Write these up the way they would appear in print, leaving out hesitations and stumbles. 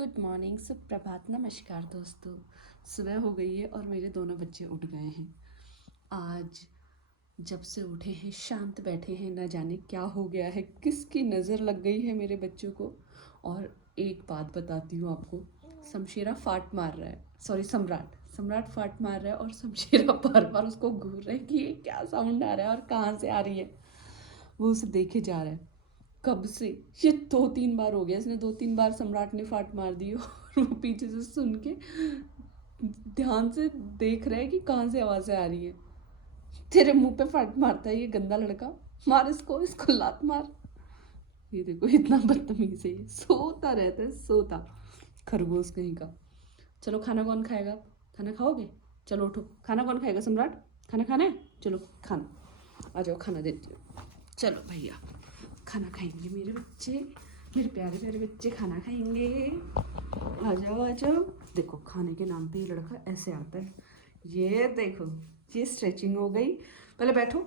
Good morning, सुप्रभात, नमस्कार दोस्तों। सुबह हो गई है और मेरे दोनों बच्चे उठ गए हैं। आज जब से उठे हैं शांत बैठे हैं, ना जाने क्या हो गया है, किसकी नज़र लग गई है मेरे बच्चों को। और एक बात बताती हूँ आपको, शमशेरा फाट मार रहा है, सॉरी सम्राट सम्राट फाट मार रहा है और शमशेरा बार बार उसको घूर रहा है कि ये क्या साउंड आ रहा है और कहाँ से आ रही है। वो उसे देखे जा रहा है कब से। ये 2-3 बार हो गया, इसने 2-3 बार सम्राट ने फाट मार दी और वो पीछे से सुन के ध्यान से देख रहा है कि कहाँ से आवाज़ें आ रही है। तेरे मुंह पे फाट मारता है ये गंदा लड़का, मार इसको, इसको लात मार। ये देखो इतना बदतमीज है, ये सोता रहता है, सोता खरगोश कहीं का। चलो खाना कौन खाएगा? खाना खाओगे? चलो उठो, खाना कौन खाएगा? सम्राट खाना खाना है? चलो खाना, आ जाओ खाना देती हूँ। चलो भैया खाना खाएंगे मेरे बच्चे, मेरे प्यारे प्यारे बच्चे खाना खाएंगे। आ जाओ आ जाओ। देखो खाने के नाम पे ये लड़का ऐसे आता है। ये देखो, ये स्ट्रेचिंग हो गई। पहले बैठो,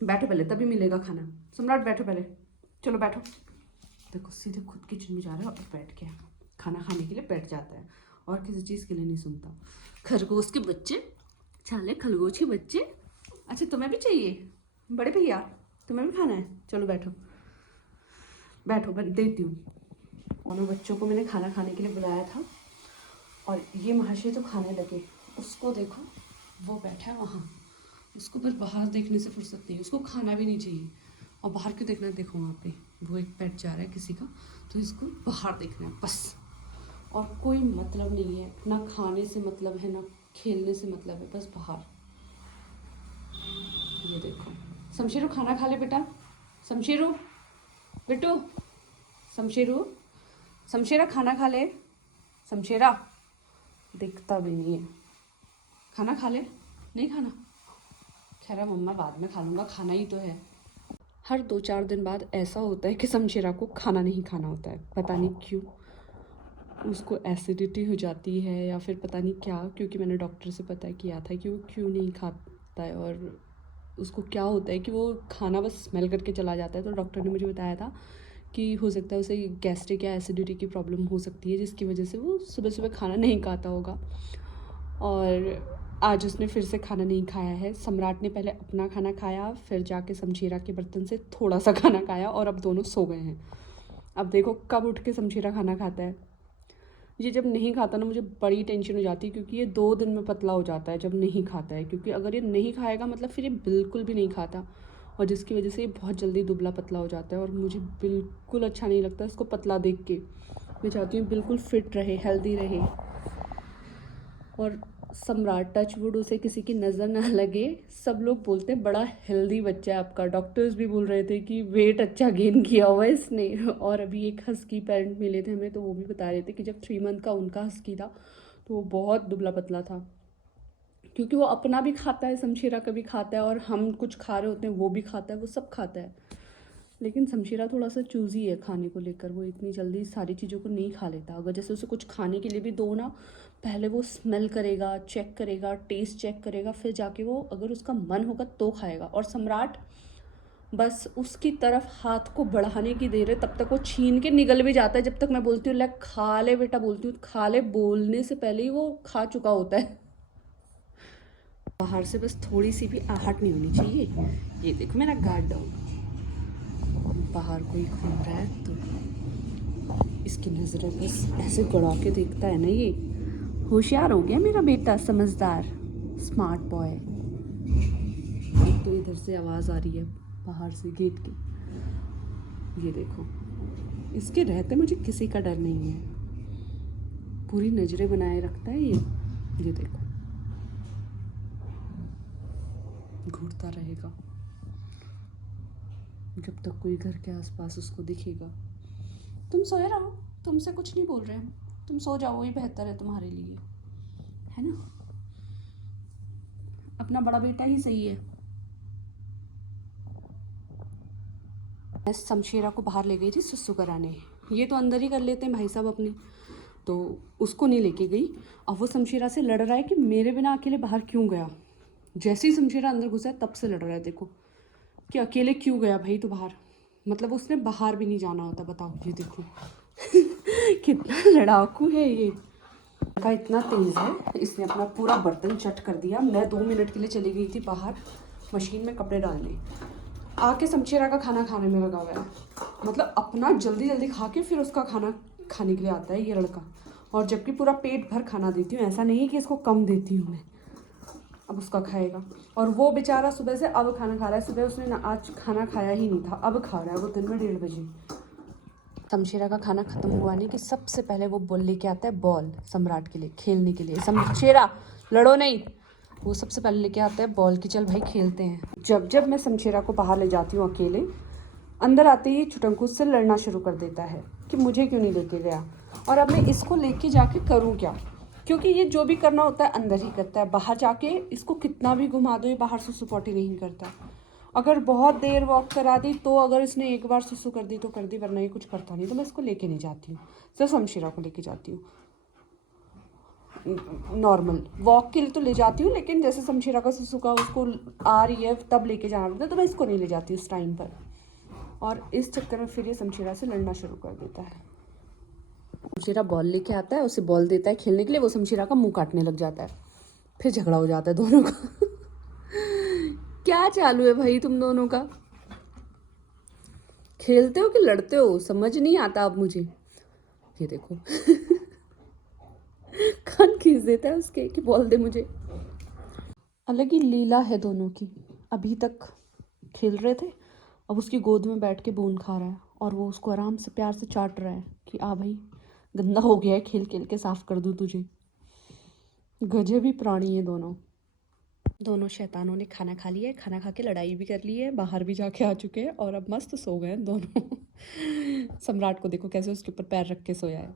बैठो पहले, तभी मिलेगा खाना। सम्राट बैठो पहले, चलो बैठो। देखो सीधे खुद किचन में जा रहा है और बैठ के खाना खाने के लिए बैठ जाता है और किसी चीज़ के लिए नहीं सुनता। खरगोश के बच्चे, छाले खरगोश के बच्चे। अच्छा तुम्हें भी चाहिए? बड़े भैया तुम्हें भी खाना है? चलो बैठो बैठो, मैं देती हूँ। दोनों बच्चों को मैंने खाना खाने के लिए बुलाया था और ये महाशय तो खाने लगे। उसको देखो, वो बैठा है वहाँ, उसको बस बाहर देखने से फुर्सत नहीं, उसको खाना भी नहीं चाहिए। और बाहर क्यों देखना है? देखो वहाँ पे वो एक पेट जा रहा है किसी का, तो इसको बाहर देखना है बस। और कोई मतलब नहीं है, ना खाने से मतलब है, ना खेलने से मतलब है, बस बाहर। ये देखो, शमशेरू खाना खा ले बेटा। शमशेरू बेटू, शमशेरू, शमशेरा खाना खा ले। शमशेरा दिखता भी नहीं है। खाना खा ले, नहीं खाना? खैर मम्मा बाद में खा लूँगा, खाना ही तो है। हर 2-4 दिन बाद ऐसा होता है कि शमशेरा को खाना नहीं खाना होता है, पता नहीं क्यों। उसको एसिडिटी हो जाती है या फिर पता नहीं क्या, क्योंकि मैंने डॉक्टर से पता किया था कि वो क्यों नहीं खाता है और उसको क्या होता है कि वो खाना बस स्मेल करके चला जाता है। तो डॉक्टर ने मुझे बताया था कि हो सकता है उसे गैस्ट्रिक या एसिडिटी की प्रॉब्लम हो सकती है, जिसकी वजह से वो सुबह सुबह खाना नहीं खाता होगा। और आज उसने फिर से खाना नहीं खाया है। सम्राट ने पहले अपना खाना खाया, फिर जाके शमशेरा के बर्तन से थोड़ा सा खाना खाया और अब दोनों सो गए हैं। अब देखो कब उठ के शमशेरा खाना खाता है। ये जब नहीं खाता ना, मुझे बड़ी टेंशन हो जाती है, क्योंकि ये 2 दिन में पतला हो जाता है जब नहीं खाता है। क्योंकि अगर ये नहीं खाएगा मतलब फिर ये बिल्कुल भी नहीं खाता, और जिसकी वजह से ये बहुत जल्दी दुबला पतला हो जाता है और मुझे बिल्कुल अच्छा नहीं लगता इसको पतला देख के। मैं चाहती हूँ बिल्कुल फिट रहे, हेल्दी रहे। और सम्राट, टचवुड, उसे किसी की नज़र ना लगे। सब लोग बोलते हैं बड़ा हेल्दी बच्चा है आपका, डॉक्टर्स भी बोल रहे थे कि वेट अच्छा गेन किया हुआ है इसने। और अभी एक हस्की पेरेंट मिले थे हमें, तो वो भी बता रहे थे कि जब 3 मंथ का उनका हस्की था तो वो बहुत दुबला पतला था। क्योंकि वो अपना भी खाता है, शमशेरा का भी खाता है, और हम कुछ खा रहे होते हैं वो भी खाता है, वो सब खाता है। लेकिन शमशेरा थोड़ा सा चूज़ी है खाने को लेकर, वो इतनी जल्दी सारी चीज़ों को नहीं खा लेता। अगर जैसे उसे कुछ खाने के लिए भी दो ना, पहले वो स्मेल करेगा, चेक करेगा, टेस्ट चेक करेगा, फिर जाके वो अगर उसका मन होगा तो खाएगा। और सम्राट बस उसकी तरफ हाथ को बढ़ाने की देर है, तब तक वो छीन के निगल भी जाता है। जब तक मैं बोलती हूँ ले खा ले बेटा, बोलती हूँ खा ले, बोलने से पहले ही वो खा चुका होता है। बाहर से बस थोड़ी सी भी आहट नहीं होनी चाहिए। ये देखो मेरा गार्ड डॉग बाहर कोई घूम रहा है तो इसकी नज़रें बस ऐसे गड़ा के देखता है ना। ये होशियार हो गया मेरा बेटा, समझदार, स्मार्ट बॉय। एक तो इधर से आवाज़ आ रही है बाहर से गेट की। ये देखो, इसके रहते मुझे किसी का डर नहीं है, पूरी नज़रें बनाए रखता है ये देखो, घूरता रहेगा जब तक कोई घर के आसपास उसको दिखेगा। तुम सोए रहो, तुमसे कुछ नहीं बोल रहे हम, तुम सो जाओ, वही बेहतर है तुम्हारे लिए, है ना? अपना बड़ा बेटा ही सही है। मैं शमशेरा को बाहर ले गई थी सुसु कराने, ये तो अंदर ही कर लेते हैं भाई साहब अपने, तो उसको नहीं लेके गई। अब वो शमशेरा से लड़ रहा है कि मेरे बिना अकेले बाहर क्यों गया। जैसे ही शमशेरा अंदर घुसा है तब से लड़ रहा है, देखो कि अकेले क्यों गया भाई तो बाहर, मतलब उसने बाहर भी नहीं जाना होता, बताओ। ये देखो कितना लड़ाकू है ये का, इतना तेज़ है। इसने अपना पूरा बर्तन चट कर दिया। मैं 2 मिनट के लिए चली गई थी बाहर मशीन में कपड़े डालने, आके शमशेरा का खाना खाने में लगा हुआ है। मतलब अपना जल्दी जल्दी खा के फिर उसका खाना खाने के लिए आता है ये लड़का। और जबकि पूरा पेट भर खाना देती हूँ, ऐसा नहीं है कि इसको कम देती हूँ मैं। अब उसका खाएगा। और वो बेचारा सुबह से अब खाना खा रहा है। सुबह उसने आज खाना खाया ही नहीं था, अब खा रहा है वो दिन में 1:30 बजे। शमशेरा का खाना ख़त्म हुआ नहीं कि सबसे पहले वो बॉल लेके आता है, बॉल सम्राट के लिए खेलने के लिए। शमशेरा लड़ो नहीं, वो सबसे पहले लेके आता है बॉल की, चल भाई खेलते हैं। जब जब मैं शमशेरा को बाहर ले जाती हूँ अकेले, अंदर आते ही छुटंकू से लड़ना शुरू कर देता है कि मुझे क्यों नहीं लेके गया, और अब मैं इसको लेके जाके करूँ क्या, क्योंकि ये जो भी करना होता है अंदर ही करता है। बाहर जाके इसको कितना भी घुमा दो, ये बाहर सुसु पोटी नहीं करता। अगर बहुत देर वॉक करा दी तो अगर इसने एक बार सुसु कर दी तो कर दी, वरना ये कुछ करता नहीं। तो मैं इसको लेके नहीं जाती हूँ, सिर्फ शमशेरा को लेके जाती हूँ। नॉर्मल वॉक के लिए तो ले जाती हूँ, लेकिन जैसे शमशेरा का सुसु का उसको आ रही है तब लेके जाना पड़ता है, तो मैं इसको नहीं ले जाती उस टाइम पर। और इस चक्कर में फिर ये शमशेरा से लड़ना शुरू कर देता है। शमशेरा बॉल लेके आता है, उसे बॉल देता है खेलने के लिए, वो शमशेरा का मुंह काटने लग जाता है। फिर झगड़ा हो जाता है दोनों का। क्या चालू है भाई तुम दोनों का? खेलते हो कि लड़ते हो, समझ नहीं आता अब मुझे। ये देखो। कान खींच देता है उसके कि बॉल दे मुझे। अलग ही लीला है दोनों की। अभी तक खेल रहे थे, अब उसकी गोद में बैठ के बूंद खा रहा है और वो उसको आराम से प्यार से चाट रहा है कि आ भाई गंदा हो गया है, खेल खेल के साफ कर दूँ तुझे। गजब ही प्राणी है दोनों। दोनों शैतानों ने खाना खा लिया है, खाना खा के लड़ाई भी कर ली है, बाहर भी जाके आ चुके हैं और अब मस्त सो गए हैं दोनों। सम्राट को देखो कैसे उसके ऊपर पैर रख के सोया है।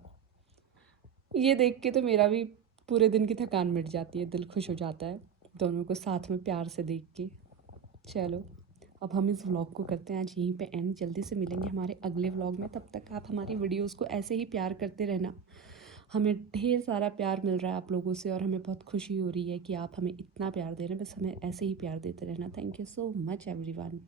ये देख के तो मेरा भी पूरे दिन की थकान मिट जाती है, दिल खुश हो जाता है दोनों को साथ में प्यार से देख के। चलो अब हम इस व्लॉग को करते हैं आज यहीं पे एंड। जल्दी से मिलेंगे हमारे अगले व्लॉग में, तब तक आप हमारी वीडियोस को ऐसे ही प्यार करते रहना। हमें ढेर सारा प्यार मिल रहा है आप लोगों से और हमें बहुत खुशी हो रही है कि आप हमें इतना प्यार दे रहे हैं। बस हमें ऐसे ही प्यार देते रहना। Thank you so much everyone.